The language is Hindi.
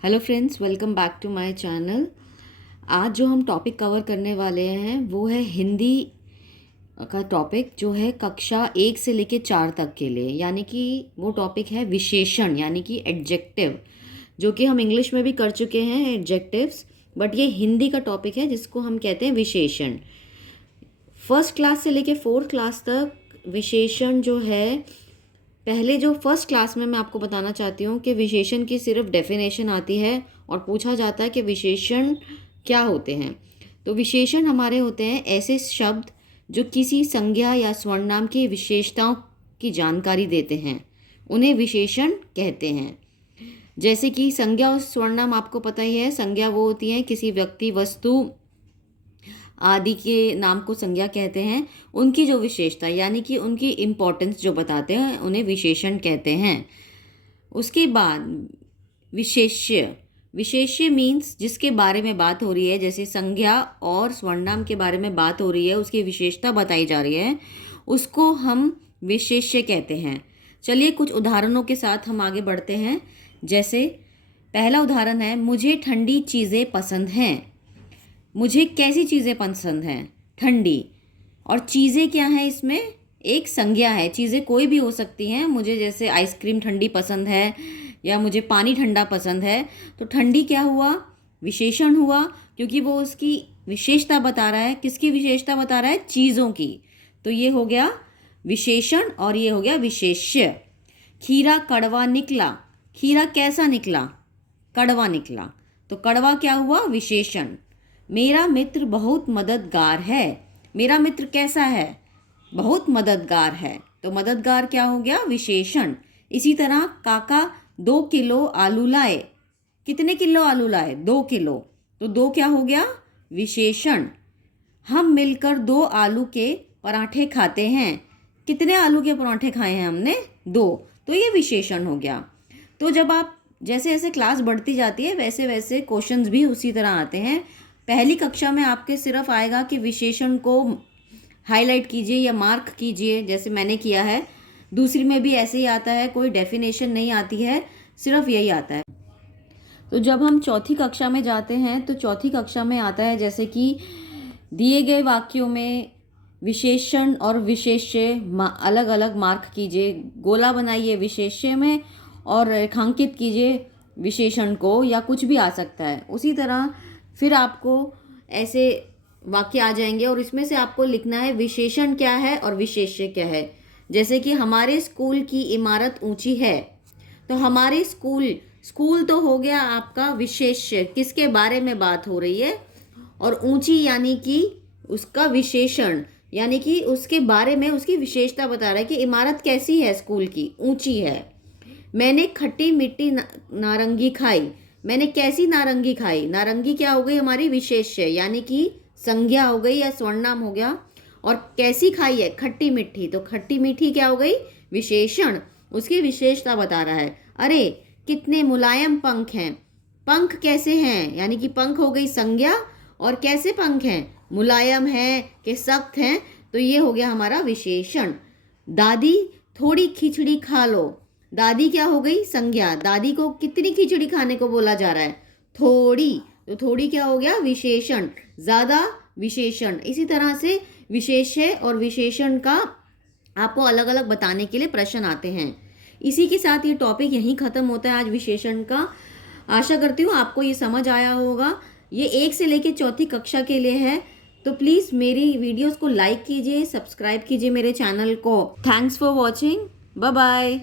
Hello friends, welcome back to my channel. आज जो हम टॉपिक कवर करने वाले हैं वो है हिंदी का टॉपिक, जो है कक्षा 1 से लेकर 4 तक के लिए। यानी कि वो टॉपिक है विशेषण, यानी कि एडजेक्टिव, जो कि हम इंग्लिश में भी कर चुके हैं एडजेक्टिव्स, बट ये हिंदी का टॉपिक है जिसको हम कहते हैं विशेषण। फर्स्ट क्लास से लेकर 4th क्लास तक विशेषण जो है, पहले जो फर्स्ट क्लास में मैं आपको बताना चाहती हूँ कि विशेषण की सिर्फ डेफिनेशन आती है और पूछा जाता है कि विशेषण क्या होते हैं। तो विशेषण हमारे होते हैं ऐसे शब्द जो किसी संज्ञा या स्वर्णनाम की विशेषताओं की जानकारी देते हैं, उन्हें विशेषण कहते हैं। जैसे कि संज्ञा और स्वर्णनाम आपको पता ही है। संज्ञा वो होती है किसी व्यक्ति, वस्तु आदि के नाम को संज्ञा कहते हैं। उनकी जो विशेषता यानी कि उनकी इम्पोर्टेंस जो बताते हैं उन्हें विशेषण कहते हैं। उसके बाद विशेष्य। विशेष्य मीन्स जिसके बारे में बात हो रही है, जैसे संज्ञा और स्वर्णनाम के बारे में बात हो रही है, उसकी विशेषता बताई जा रही है, उसको हम विशेष्य कहते हैं। चलिए कुछ उदाहरणों के साथ हम आगे बढ़ते हैं। जैसे पहला उदाहरण है, मुझे ठंडी चीज़ें पसंद हैं। मुझे कैसी चीज़ें पसंद हैं? ठंडी। और चीज़ें क्या हैं इसमें? एक संज्ञा है। चीज़ें कोई भी हो सकती हैं। मुझे जैसे आइसक्रीम ठंडी पसंद है या मुझे पानी ठंडा पसंद है, तो ठंडी क्या हुआ? विशेषण हुआ, क्योंकि वो उसकी विशेषता बता रहा है। किसकी विशेषता बता रहा है? चीज़ों की। तो ये हो गया विशेषण और ये हो गया विशेष्य। खीरा कड़वा निकला। खीरा कैसा निकला? कड़वा निकला। तो कड़वा क्या हुआ? विशेषण। मेरा मित्र बहुत मददगार है। मेरा मित्र कैसा है? बहुत मददगार है। तो मददगार क्या हो गया? विशेषण। इसी तरह काका 2 किलो आलू लाए। कितने किलो आलू लाए? 2 किलो। तो 2 क्या हो गया? विशेषण। हम मिलकर 2 आलू के पराठे खाते हैं। कितने आलू के पराठे खाए हैं हमने? 2। तो ये विशेषण हो गया। तो जब आप जैसे जैसे क्लास बढ़ती जाती है वैसे वैसे क्वेश्चंस भी उसी तरह आते हैं। पहली कक्षा में आपके सिर्फ आएगा कि विशेषण को हाईलाइट कीजिए या मार्क कीजिए, जैसे मैंने किया है। दूसरी में भी ऐसे ही आता है, कोई डेफिनेशन नहीं आती है, सिर्फ यही आता है। तो जब हम चौथी कक्षा में जाते हैं तो चौथी कक्षा में आता है जैसे कि दिए गए वाक्यों में विशेषण और विशेष्य अलग अलग मार्क कीजिए। गोला बनाइए विशेष्य में और रेखांकित कीजिए विशेषण को, या कुछ भी आ सकता है। उसी तरह फिर आपको ऐसे वाक्य आ जाएंगे और इसमें से आपको लिखना है विशेषण क्या है और विशेष्य क्या है। जैसे कि हमारे स्कूल की इमारत ऊंची है। तो हमारे स्कूल तो हो गया आपका विशेष्य, किसके बारे में बात हो रही है, और ऊंची यानी कि उसका विशेषण, यानी कि उसके बारे में उसकी विशेषता बता रहा है कि इमारत कैसी है, स्कूल की ऊंची है। मैंने खट्टी मीठी नारंगी खाई। मैंने कैसी नारंगी खाई? नारंगी क्या हो गई? हमारी विशेष्य, यानी कि संज्ञा हो गई या स्वर्णनाम हो गया। और कैसी खाई है? खट्टी मीठी। तो खट्टी मीठी क्या हो गई? विशेषण, उसकी विशेषता बता रहा है। अरे कितने मुलायम पंख हैं। पंख कैसे हैं? यानी कि पंख हो गई संज्ञा, और कैसे पंख हैं? मुलायम है कि सख्त हैं। तो ये हो गया हमारा विशेषण। दादी थोड़ी खिचड़ी खा लो। दादी क्या हो गई? संज्ञा। दादी को कितनी खिचड़ी खाने को बोला जा रहा है? थोड़ी। तो थोड़ी क्या हो गया? विशेषण। ज़्यादा विशेषण। इसी तरह से विशेष्य और विशेषण का आपको अलग अलग बताने के लिए प्रश्न आते हैं। इसी के साथ ये टॉपिक यहीं ख़त्म होता है आज विशेषण का। आशा करती हूँ आपको ये समझ आया होगा। ये 1 से लेकर चौथी कक्षा के लिए है। तो प्लीज़ मेरी वीडियोस को लाइक कीजिए, सब्सक्राइब कीजिए मेरे चैनल को। Thanks for watching. Bye bye.